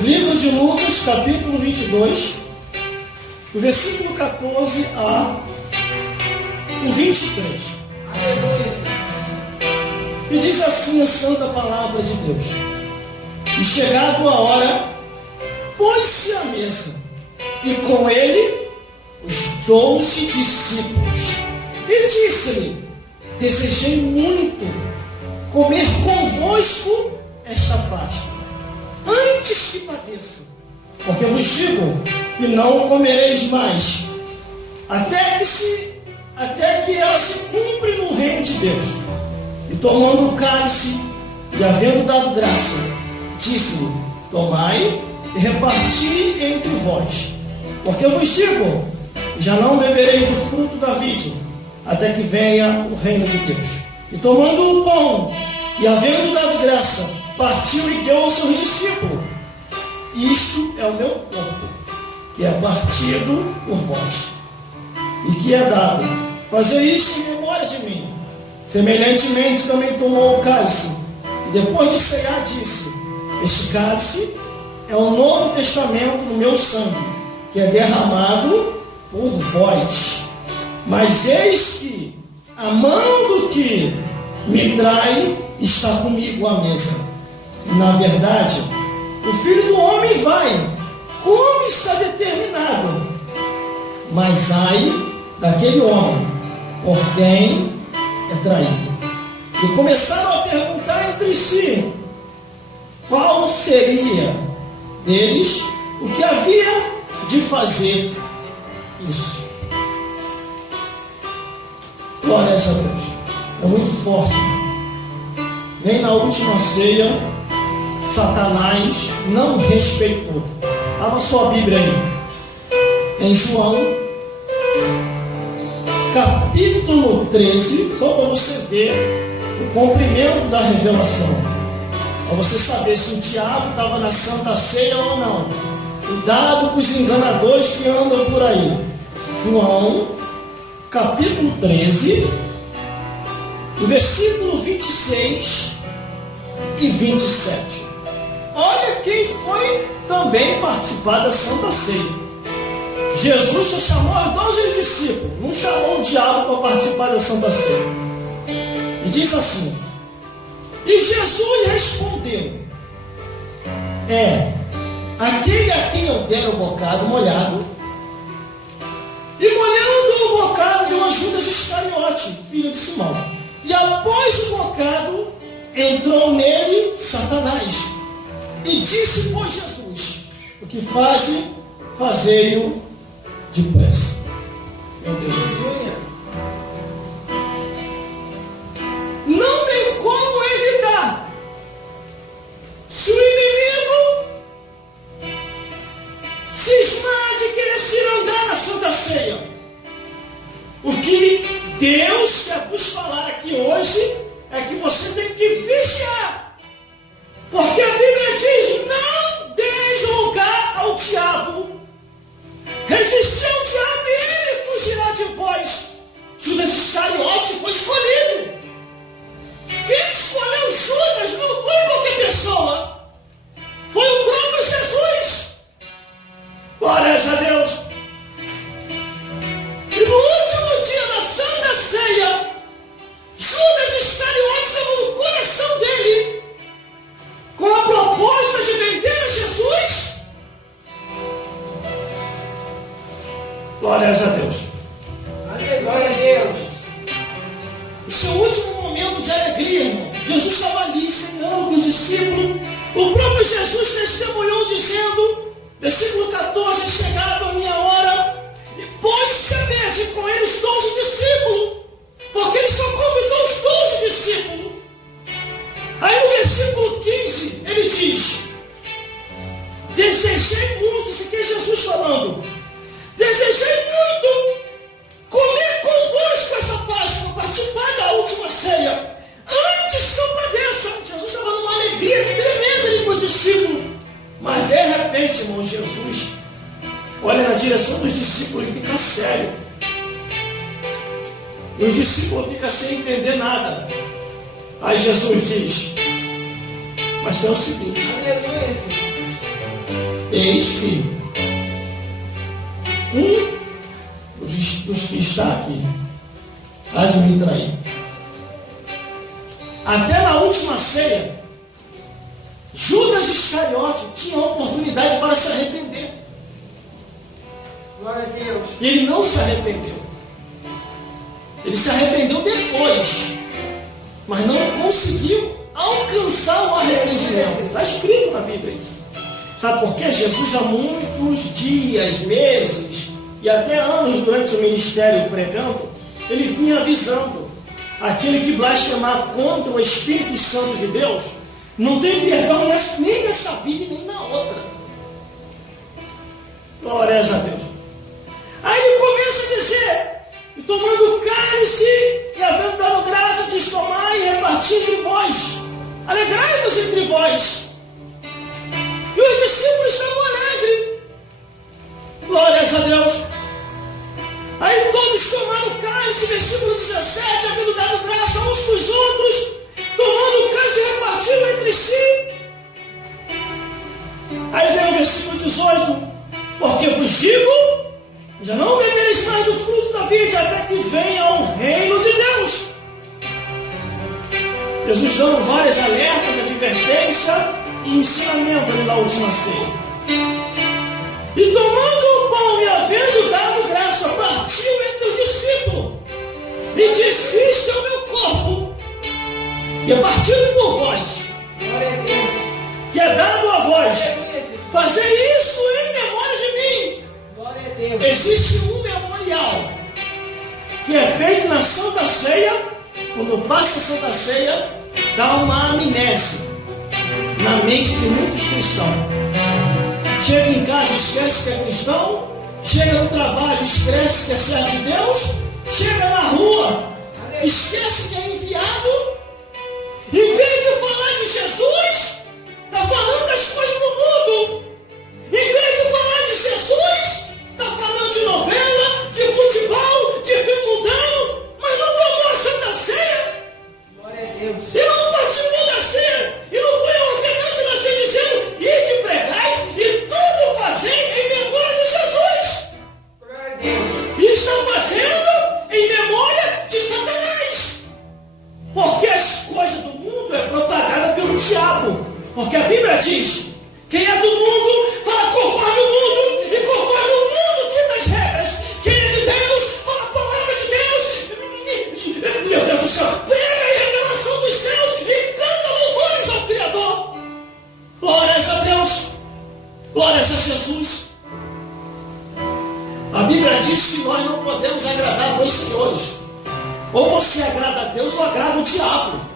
Livro de Lucas, capítulo 22, do versículo 14 a o 23. E diz assim a santa palavra de Deus: E chegado a hora, pôs-se à mesa, e com ele os 12 discípulos. E disse-lhe: Desejei muito comer convosco esta Páscoa, antes que padeça, porque vos digo que não comereis mais, até que ela se cumpre no reino de Deus. E tomando o cálice, e havendo dado graça, disse-lhe: Tomai e reparti entre vós, porque eu vos digo, já não bebereis do fruto da vide, até que venha o reino de Deus. E tomando o pão, e havendo dado graça, partiu e deu aos seus discípulos: Isto é o meu corpo, que é partido por vós, e que é dado. Fazer isso em memória de mim. Semelhantemente também tomou o cálice, e depois de cear disse: Este cálice é o novo testamento no meu sangue, que é derramado por vós. Mas eis que a mão do que me trai está comigo à mesa. Na verdade, o Filho do Homem vai, como está determinado. Mas ai daquele homem por quem é traído. E começaram a perguntar entre si qual seria deles o que havia de fazer isso. Glória a Deus. É muito forte. Nem na última ceia Satanás não respeitou. Abra sua Bíblia aí em João capítulo 13, só para você ver o cumprimento da revelação, para você saber se o diabo estava na Santa Ceia ou não. Cuidado com os enganadores que andam por aí. João capítulo 13, o versículo 26 e 27. Olha quem foi também participar da Santa Ceia. Jesus só chamou os 12 discípulos, não chamou o diabo para participar da Santa Ceia. E diz assim: E Jesus respondeu: aquele a quem eu der o bocado molhado. E molhando o bocado deu a Judas Iscariote, filho de Simão. E após o bocado entrou nele Satanás. E disse, pois, Jesus: O que fazei-o depressa. Meu Deus. Não tem como evitar. Se o inimigo cismar de querer cirandar na Santa Ceia, o que Deus quer vos falar aqui hoje é que você tem que vigiar, porque a Bíblia diz: não deixe lugar ao diabo. Resistir ao diabo e ele fugirá de vós. Judas Iscariote foi escolhido. Quem escolheu Judas não foi qualquer pessoa, foi o próprio Jesus. Glórias a Deus. E no último dia da Santa Ceia, Judas Iscariote estava no coração dele com a proposta de vender a Jesus. Glórias a Deus. Glória a Deus. O seu último momento de alegria, irmão. Jesus estava ali, cenando com os discípulos. O próprio Jesus testemunhou dizendo, versículo 14: chegado a minha hora, e pôs-se à mesa e com ele os 12 discípulos, porque ele só convidou os 12 discípulos. Aí no versículo 15, ele diz: desejei muito, isso aqui é Jesus falando, desejei muito comer convosco essa Páscoa, participar da última ceia, antes que eu padeça. Jesus estava numa alegria tremenda ali com os discípulos. Mas de repente, irmão, Jesus olha na direção dos discípulos e fica sério. E os discípulos ficam sem entender nada. Aí Jesus diz: mas é o seguinte, Eis que dos que está aqui há de me trair. Até na última ceia, Judas Iscariote tinha a oportunidade para se arrepender. Glória a Deus. E ele não se arrependeu. Ele se arrependeu depois, mas não conseguiu alcançar o arrependimento. Está escrito na Bíblia isso. Sabe por quê? Jesus há muitos dias, meses e até anos durante o ministério pregando, ele vinha avisando: aquele que blasfemar contra o Espírito Santo de Deus não tem perdão nem nessa vida e nem na outra. Glórias a Deus. Aí ele começa a dizer: e tomando o cálice e havendo dado graça, diz: tomai e reparti entre vós, alegrai-vos entre vós. E os discípulos estavam alegres. Glórias a Deus. Aí todos tomaram o cálice, versículo 17, havendo dado graça uns com os outros, tomando o cálice e repartiram entre si. Aí vem o versículo 18: porque vos digo, já não bebereis mais do fruto da vide, até que venha o reino de Deus. Jesus dando várias alertas, advertência e ensinamento ali na última ceia. E tomando o pão e havendo dado graça, partiu entre os discípulos e disse: isto é o meu corpo, e é partido por vós, Glória a Deus. que é dado a vós. Aleluia, Jesus. Fazer isso em memória de mim. Glória a Deus. Existe um memorial que é feito na Santa Ceia. Quando passa a Santa Ceia, dá uma amnésia na mente de muitos cristãos. Chega em casa, esquece que é cristão. Chega no trabalho, esquece que é servo de Deus. Chega na rua, esquece que é enviado. Em vez de falar de Jesus, está falando das coisas do mundo. Em vez de falar de Jesus, está falando de novela, de futebol, de filme mundano, mas não tomou a Santa Ceia. Glória a Deus. E não participou da ceia. E não foi a ordenança da ceia dizendo: ide pregai e tudo fazei em memória de Jesus. Glória a Deus. E está fazendo em memória de Satanás. Porque as coisas do mundo é propagada pelo diabo. Porque a Bíblia diz: quem é do mundo fala conforme o mundo, e conforme o mundo dita as regras. Quem é de Deus fala a palavra de Deus. Meu Deus do céu, prega a revelação dos céus e canta louvores ao Criador. Glórias a Deus, glórias a Jesus. A Bíblia diz que nós não podemos agradar dois senhores. Ou você agrada a Deus ou agrada o diabo.